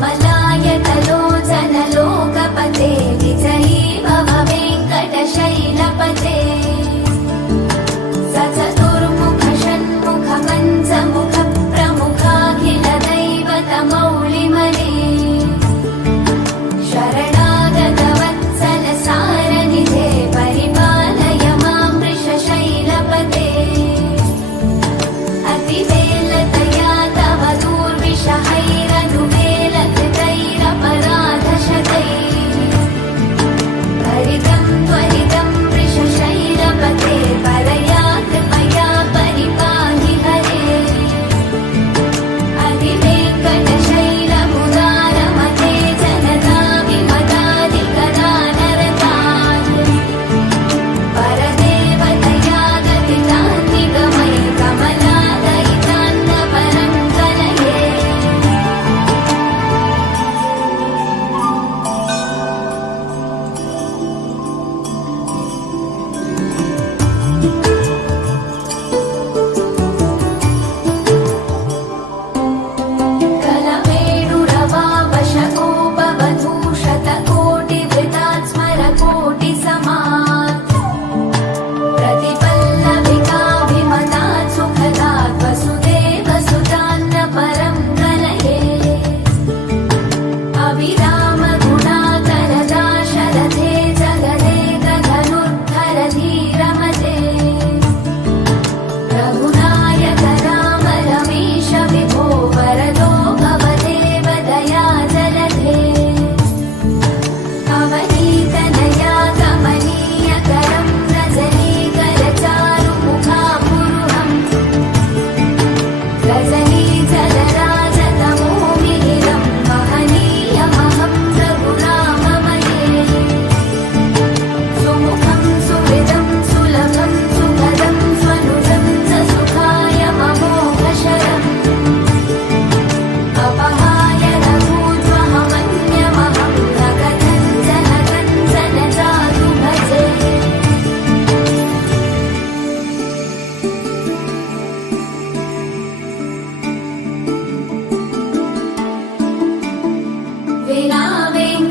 कमलायतलोचनलोकपते विजयी भव वेङ्कटशैलपते सचतुर्मुख षण्मुख पञ्चमुख प्रमुखाखिल दैवतमौलिमने शरणागत वत्सल सारनिधे परिपालय मां वृषशैलपते अतिवेलतया तव दूर्विषहैरनुवेलकृतैरपराधशतैः त्वरितं त्वरितं वृषशैलपते परया कृपया परिपाहि हरे अधिवेङ्कटशैलमुदारमते जनता विमदादिकदानरतान् परदेवतया गतितान् निगमय कमलादयितान्न परं कलये कलवेणुरवावशकोपवधूशतकोटिवृतात् स्मरकोटिसमात् प्रतिपल्लविकाभिमतात् सुखदात् वसुदेवसुतान्न परं कलये अविरामगुणाकरदाशरथे जगदेकधनुर्धर धीरमते रघुनायक राम रमेश विभो वरदो भवदेव दयाजलधे अवनीतनया कमनीयकरं रजनीकरचारुमुखापुरुहं रजनीजलराजतमोमिहिरं महनीयमहं रघुराममये सुमुखं सुहृदं सुलभं सुखदं स्वनुजं च सुखाय ममोघशरम् अपहाय रघूत्वहमन्यमहं न कथञ्चन कञ्चन चातु भजे विना वेङ्कटशैलपते